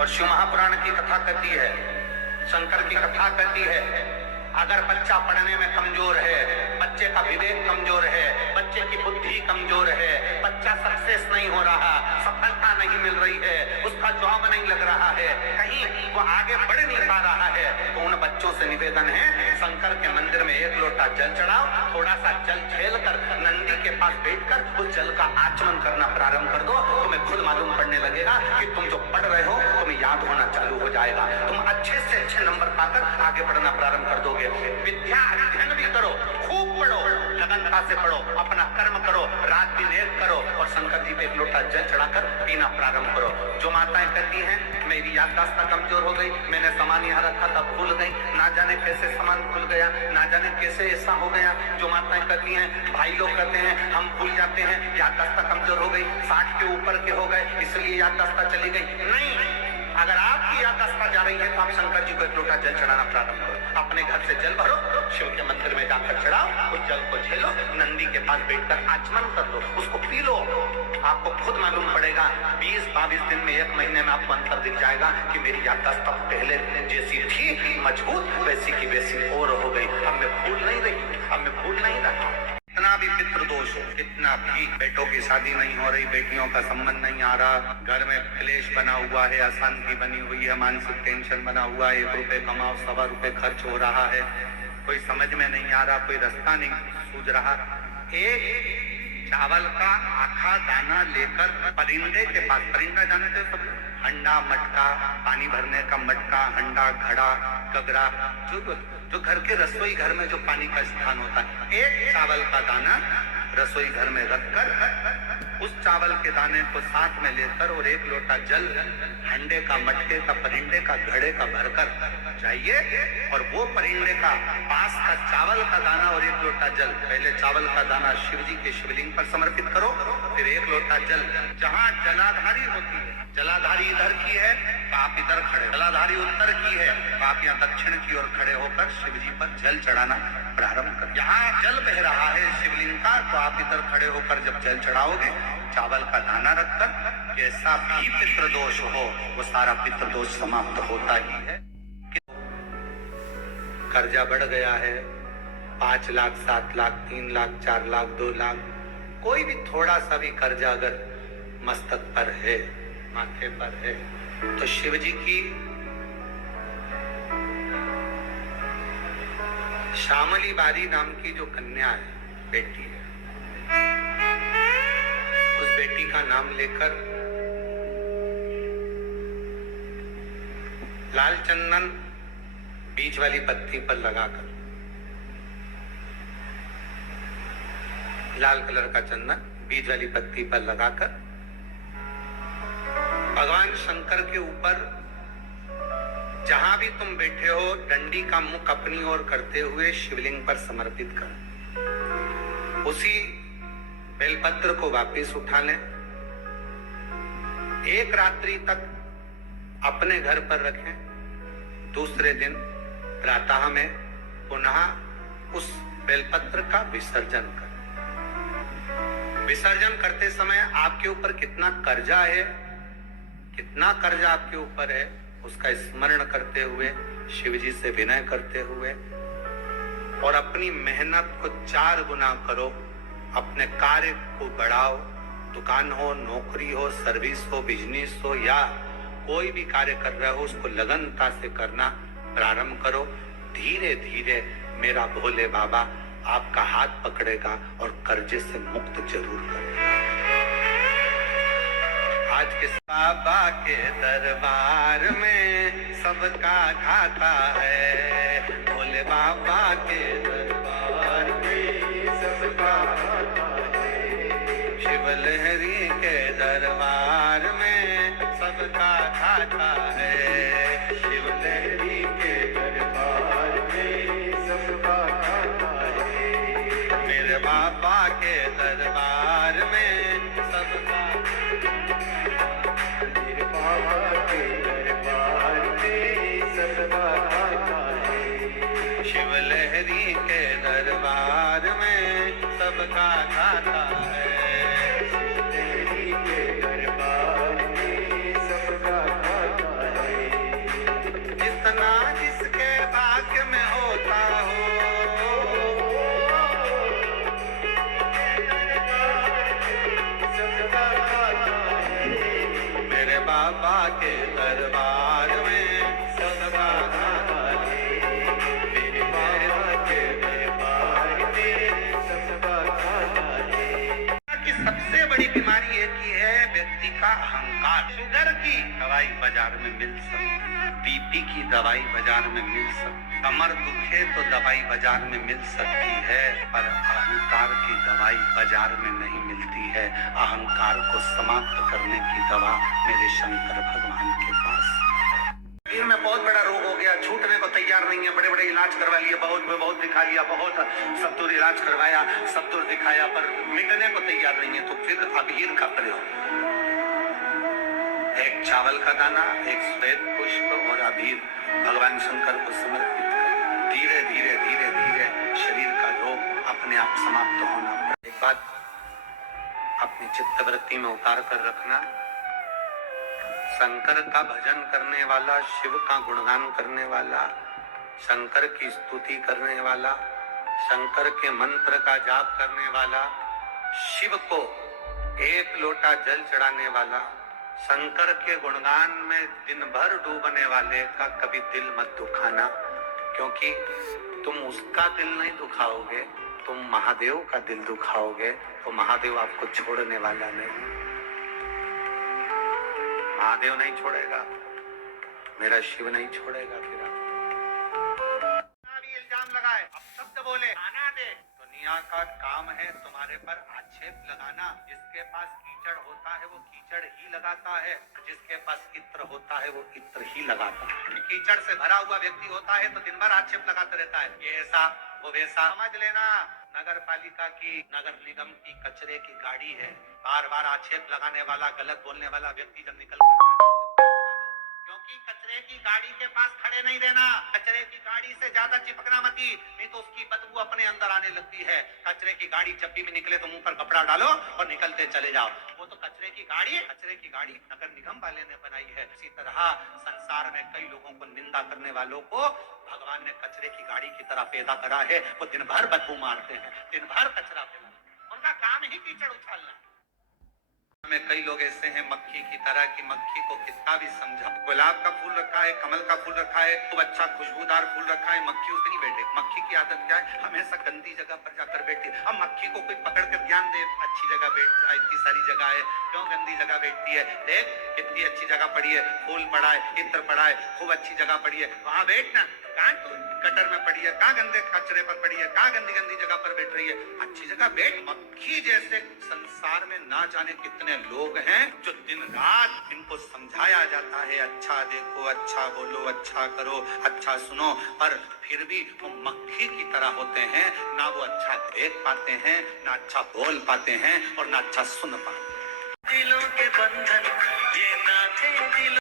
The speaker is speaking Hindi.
और शिव महापुराण की कथा कहती है, शंकर की कथा कहती है, अगर बच्चा पढ़ने में कमजोर है, बच्चे का विवेक कमजोर है, बच्चे की बुद्धि कमजोर है, बच्चा सक्सेस नहीं हो रहा, सफलता नहीं मिल रही है, उसका जॉब नहीं लग रहा है, कहीं वो आगे बढ़ नहीं पा रहा है, तो उन बच्चों से निवेदन है, शंकर के मंदिर में एक लोटा जल चढ़ाओ, थोड़ा सा जल छेल कर नंदी के पास बैठकर उस जल का आचमन करना प्रारंभ कर दो। तुम्हें खुद मालूम पड़ने लगेगा कि तुम जो पढ़ रहे हो तुम्हें याद होना चालू हो जाएगा, तुम अच्छे से अच्छे नंबर पाकर आगे बढ़ना प्रारंभ कर दोगे। विद्या अध्ययन भी करो, खूब पढ़ो, लगनता से पढ़ो, अपना कर्म करो, रात दिन एक करो और शंकर जी पे एक लोटा जल चढ़ाकर पीना प्रारंभ करो। जो माताएं कहती हैं मेरी याददाश्त कमजोर हो गई, मैंने सामान यहाँ रखा था भूल गई, ना जाने कैसे सामान भूल गया, ना जाने कैसे ऐसा हो गया। जो माताएं कहती हैं, भाई लोग कहते हैं हम भूल जाते हैं, याददाश्त कमजोर हो गई, 60 के ऊपर के हो गए इसलिए याददाश्त चली गई। नहीं, अगर आपकी याददाश्त जा रही है तो आप शंकर जी को एक लोटा जल चढ़ाना प्रारंभ करो, अपने घर से जल भरो, शिव के मंदिर में जाकर चढ़ाओ, उस जल को झेलो, नंदी के पास बैठकर आचमन कर लो, उसको पी लो। आपको खुद मालूम पड़ेगा 20-22 दिन में, 1 महीने में आपको अंतर दिख जाएगा कि मेरी याददाश्त अब पहले जैसी थी मजबूत वैसी की वैसी और हो गई, अब मैं भूल नहीं रही, अब मैं भूल नहीं रहा। कितना भी पितृदोष हो, कितना भी बेटों की शादी नहीं हो रही, बेटियों का संबंध नहीं आ रहा, घर में क्लेश बना हुआ है, अशांति बनी हुई है, मानसिक टेंशन बना हुआ है, 1 रुपए कमाओ 1.25 रुपए खर्च हो रहा है, कोई समझ में नहीं आ रहा, कोई रास्ता नहीं सूझ रहा, एक चावल का आखा दाना लेकर परिंदे के पास, परिंदा जाने थे सब, हंडा मटका, पानी भरने का मटका, हंडा घड़ा गगरा, जो घर के रसोई घर में जो पानी का स्थान होता है, एक चावल का दाना रसोई घर में रखकर उस चावल के दाने को साथ में लेकर और 1 लोटा जल हंडे का, मटके का, परिंदे का, घड़े का भरकर चाहिए और वो परिंदे का पास का चावल का दाना और 1 लोटा जल, पहले चावल का दाना शिव जी के शिवलिंग पर समर्पित करो, फिर 1 लोटा जल, जहाँ जलाधारी होती है, जलाधारी इधर की है तो आप इधर खड़े, जलाधारी उत्तर की है तो आप यहाँ दक्षिण की ओर खड़े होकर शिव जी पर जल चढ़ाना प्रारंभ कर। यहाँ जल बह रहा है शिवलिंग का तो आप इधर खड़े होकर जब जल चढ़ाओगे, चावल का दाना रखकर, कैसा भी पितृदोष हो वो सारा पितृदोष समाप्त होता ही है। कर्जा बढ़ गया है, 5 लाख, 7 लाख, 3 लाख, 4 लाख, 2 लाख, कोई भी थोड़ा सा भी कर्जा अगर मस्तक पर है, माथे पर है, तो शिव जी की श्यामली बारी नाम की जो कन्या है, बेटी है, उस बेटी का नाम लेकर लाल चंदन बीच वाली पत्ती पर लगाकर, लाल कलर का चंदन बीच वाली पत्ती पर लगाकर भगवान शंकर के ऊपर जहां भी तुम बैठे हो डंडी का मुख अपनी ओर करते हुए शिवलिंग पर समर्पित कर, उसी बेलपत्र को वापस उठा लें, 1 रात्रि तक अपने घर पर रखें, दूसरे दिन प्रातः में पुनः उस बेलपत्र का विसर्जन करें। विसर्जन करते समय आपके ऊपर कितना कर्जा है, कितना कर्जा आपके ऊपर है, उसका स्मरण करते हुए, शिव जी से विनय करते हुए और अपनी मेहनत को 4 गुना करो, अपने कार्य को बढ़ाओ, दुकान हो, नौकरी हो, सर्विस हो, बिजनेस हो या कोई भी कार्य कर रहे हो उसको लगनता से करना प्रारंभ करो। धीरे धीरे मेरा भोले बाबा आपका हाथ पकड़ेगा और कर्जे से मुक्त जरूर करेगा। आज के बाबा के दरबार में सबका खाता है, भोले बाबा के दरबार में सबका खाता है, शिव लहरी के दरबार में सबका खाता है, शिव लहरी के दरबार में सबका खाता है, मेरे बाबा के दरबार में सबका, मेरे बाबा के दरबार में सबका खाता है, शिव लहरी के बाबा के दरबार में सब बाधा टले, मेरे बाबा के दरबार में सब बाधा टले। की सबसे बड़ी बीमारी एक ही है, व्यक्ति का अहंकार। शुगर की दवाई बाजार में मिल सकती, बीपी की दवाई बाजार में मिल सकती, कमर दुखे तो दवाई बाजार में मिल सकती है, पर अहंकार की दवाई बाजार में नहीं मिलती है। अहंकार को समाप्त करने की दवा मेरे शंकर भगवान के पास। शरीर में बहुत बड़ा रोग हो गया, छूटने को तैयार नहीं है, बड़े बड़े इलाज करवा लिए, बहुत दिखा लिया, बहुत सब दूर इलाज करवाया, सब दूर दिखाया, पर मिटने को तैयार नहीं है। तो फिर अबीर का प्रयोग, एक चावल का दाना, एक श्वेत पुष्प और अबीर भगवान शंकर को समर्पित कर धीरे धीरे धीरे धीरे शरीर का रोग अपने आप समाप्त होना। एक बात अपनी चित्त वृत्ति में उतार कर रखना, शंकर का भजन करने वाला, शिव का गुणगान करने वाला, शंकर की स्तुति करने वाला, शंकर के मंत्र का जाप करने वाला, शिव को एक लोटा जल चढ़ाने वाला, शंकर के गुणगान में दिन भर डूबने वाले का कभी दिल मत दुखाना, क्योंकि तुम उसका दिल नहीं दुखाओगे, तुम महादेव का दिल दुखाओगे तो महादेव आपको छोड़ने वाला नहीं। महादेव नहीं छोड़ेगा, मेरा शिव नहीं छोड़ेगा। फिर भी इल्जाम लगाए, अब शब्द बोले, आना दे। दुनिया का काम है तुम्हारे पर आक्षेप लगाना। जिसके पास कीचड़ होता है वो कीचड़ ही लगाता है, जिसके पास इत्र होता है वो इत्र ही लगाता है। कीचड़ से भरा हुआ व्यक्ति होता है तो दिन भर आक्षेप लगाता रहता है, ये ऐसा वो वैसा। समझ लेना, नगर पालिका की, नगर निगम की कचरे की गाड़ी है। बार बार आक्षेप लगाने वाला, गलत बोलने वाला व्यक्ति जब निकल कर क्योंकि कचरे की गाड़ी के पास खड़े नहीं रहना, कचरे की गाड़ी से ज्यादा चिपकना मती, नहीं तो उसकी बदबू अपने अंदर आने लगती है। कचरे की गाड़ी जब भी निकले तो मुंह पर कपड़ा डालो और निकलते चले जाओ। वो तो कचरे की गाड़ी नगर निगम वाले ने बनाई है। इसी तरह संसार में कई लोगों को निंदा करने वालों को भगवान ने कचरे की गाड़ी की तरह पैदा करा है। वो दिन भर बदबू मारते हैं, दिन भर कचरा फैलाते, उनका काम ही कीचड़ उछालना। में कई लोग ऐसे हैं मक्खी की तरह की, मक्खी को कितना भी समझा, गुलाब का फूल रखा है, कमल का फूल रखा है, खूब अच्छा खुशबूदार फूल रखा है, मक्खी उस पर नहीं बैठे। मक्खी की आदत क्या है, हमेशा गंदी जगह पर जाकर बैठती है। अब मक्खी को कोई पकड़ कर ध्यान दे, अच्छी जगह बैठ जाए, इतनी सारी जगह है, क्यों गंदी जगह बैठती है? देख कितनी अच्छी जगह पड़ी है, फूल पड़ा है, इत्र पड़ा है, खूब अच्छी जगह पड़ी है, वहां बैठना। कहाँ तू गटर में पड़ी है, कहाँ गंदे कचरे पर पड़ी है, कहाँ गंदी गंदी जगह पर बैठ रही है, अच्छी जगह बैठ। मक्खी जैसे संसार में ना जाने कितने लोग हैं जो दिन रात इनको समझाया जाता है, अच्छा देखो, अच्छा बोलो, अच्छा करो, अच्छा सुनो, पर फिर भी वो मक्खी की तरह होते हैं। ना वो अच्छा देख पाते हैं, ना अच्छा बोल पाते हैं और ना अच्छा सुन पाते हैं। दिलों के बंधन ये नाते दिल